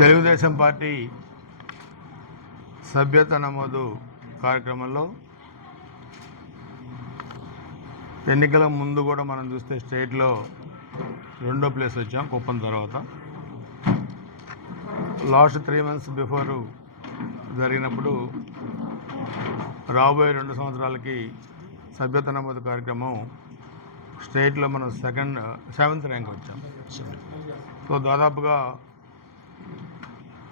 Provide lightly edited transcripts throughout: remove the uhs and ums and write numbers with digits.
Telugu Desam party సభ్యత నమోదు కార్యక్రమంలో ఎన్నికల ముందు కూడా మనం చూస్తే స్టేట్లో రెండో ప్లేస్ వచ్చాం కుప్పం తర్వాత. లాస్ట్ 3 months బిఫోర్ జరిగినప్పుడు రాబోయే 2 సంవత్సరాలకి సభ్యత నమోదు కార్యక్రమం స్టేట్లో మనం 7th ర్యాంక్ వచ్చాం. సో దాదాపుగా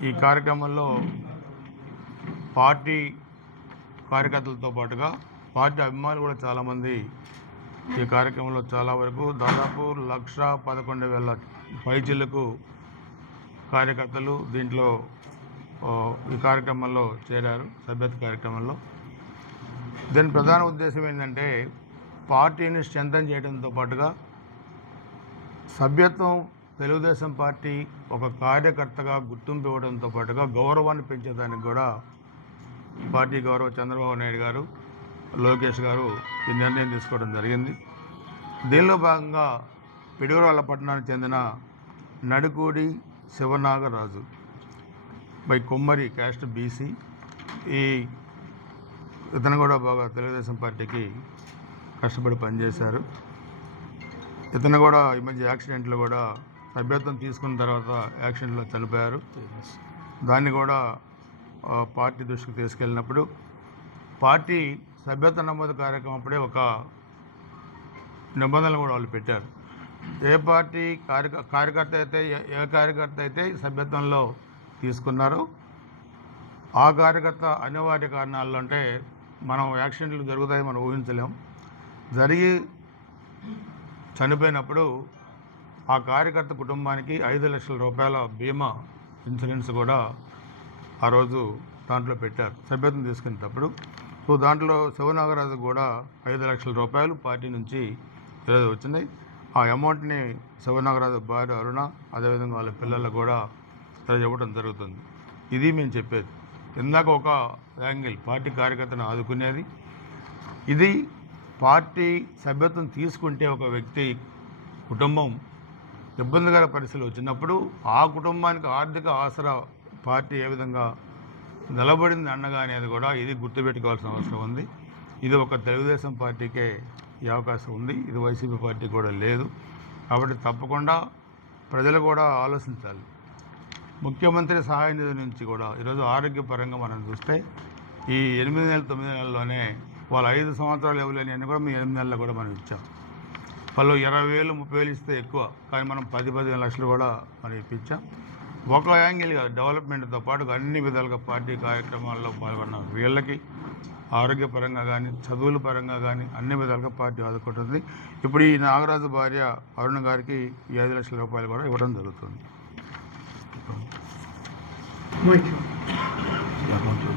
ఈ కార్యక్రమంలో పార్టీ కార్యకర్తలతో పాటుగా పార్టీ అభిమానులు కూడా చాలామంది ఈ కార్యక్రమంలో చాలా వరకు దాదాపు 1,11,000 పైచిలకు కార్యకర్తలు దీంట్లో ఈ కార్యక్రమంలో చేరారు. సభ్యత కార్యక్రమంలో దీని ప్రధాన ఉద్దేశం ఏంటంటే పార్టీని స్ట్రెంథన్ చేయడంతో పాటుగా సభ్యత్వం తెలుగుదేశం పార్టీ ఒక కార్యకర్తగా గుర్తింపు ఇవ్వడంతో పాటుగా గౌరవాన్ని పెంచేదానికి కూడా పార్టీ గౌరవ చంద్రబాబు నాయుడు గారు, లోకేష్ గారు ఈ నిర్ణయం తీసుకోవడం జరిగింది. దీనిలో భాగంగా పిడుగురాళ్ళ పట్టణానికి చెందిన నడుకూడి శివనాగరాజు బై కుమ్మరి క్యాస్ట్ బీసీ, ఇతను కూడా బాగా తెలుగుదేశం పార్టీకి కష్టపడి పనిచేశారు. ఇతను కూడా ఈ మధ్య యాక్సిడెంట్లో కూడా సభ్యత్వం తీసుకున్న తర్వాత యాక్సిడెంట్లో చనిపోయారు. దాన్ని కూడా పార్టీ దృష్టికి తీసుకెళ్ళినప్పుడు పార్టీ సభ్యత్వ నమోదు కార్యక్రమం అప్పుడే ఒక నిబంధనలు కూడా వాళ్ళు పెట్టారు. ఏ పార్టీ కార్యకర్త అయితే సభ్యత్వంలో తీసుకున్నారో ఆ కార్యకర్త అనివార్య కారణాలు అంటే మనం యాక్సిడెంట్లు జరుగుతాయి మనం ఊహించలేం. జరిగి చనిపోయినప్పుడు ఆ కార్యకర్త కుటుంబానికి 5 లక్షల రూపాయల బీమా ఇన్సూరెన్స్ కూడా ఆ రోజు దాంట్లో పెట్టారు సభ్యత్వం తీసుకునేటప్పుడు. సో దాంట్లో శివనాగరాజు కూడా 5 లక్షల రూపాయలు పార్టీ నుంచి ఈరోజు వచ్చినాయి. ఆ అమౌంట్ని శివనాగరాజు భార్య అరుణ అదేవిధంగా వాళ్ళ పిల్లలకు కూడా ఈరోజు ఇవ్వడం జరుగుతుంది. ఇది మేము చెప్పేది. ఇందాక ఒక యాంగిల్ పార్టీ కార్యకర్తను ఆదుకునేది, ఇది పార్టీ సభ్యత్వం తీసుకుంటే ఒక వ్యక్తి కుటుంబం ఇబ్బందికర పరిస్థితులు వచ్చినప్పుడు ఆ కుటుంబానికి ఆర్థిక ఆసరా పార్టీ ఏ విధంగా నిలబడింది అండగా అనేది కూడా ఇది గుర్తుపెట్టుకోవాల్సిన అవసరం ఉంది. ఇది ఒక తెలుగుదేశం పార్టీకే ఈ అవకాశం ఉంది, ఇది వైసీపీ పార్టీ కూడా లేదు. కాబట్టి తప్పకుండా ప్రజలు కూడా ఆలోచించాలి. ముఖ్యమంత్రి సహాయ నిధి నుంచి కూడా ఈరోజు ఆరోగ్యపరంగా మనం చూస్తే ఈ 8 నెలలు 9 నెలల్లోనే వాళ్ళు 5 సంవత్సరాలు ఇవ్వలేని అన్నీ కూడా మేము 8 నెలల్లో కూడా మనం ఇచ్చాం. వాళ్ళు 20,000 30,000 ఇస్తే ఎక్కువ, కానీ మనం 10-15 లక్షలు కూడా మనం ఇప్పించాం. ఒక యాంగిల్ కాదు, డెవలప్మెంట్తో పాటు అన్ని విధాలుగా పార్టీ కార్యక్రమాల్లో పాల్గొన్న వీళ్ళకి ఆరోగ్యపరంగా కానీ చదువుల పరంగా కానీ అన్ని విధాలుగా పార్టీ ఆదుకుంటుంది. ఇప్పుడు ఈ నాగరాజు భార్య అరుణ గారికి 5 లక్షల రూపాయలు కూడా ఇవ్వడం జరుగుతుంది. అకౌంట్లో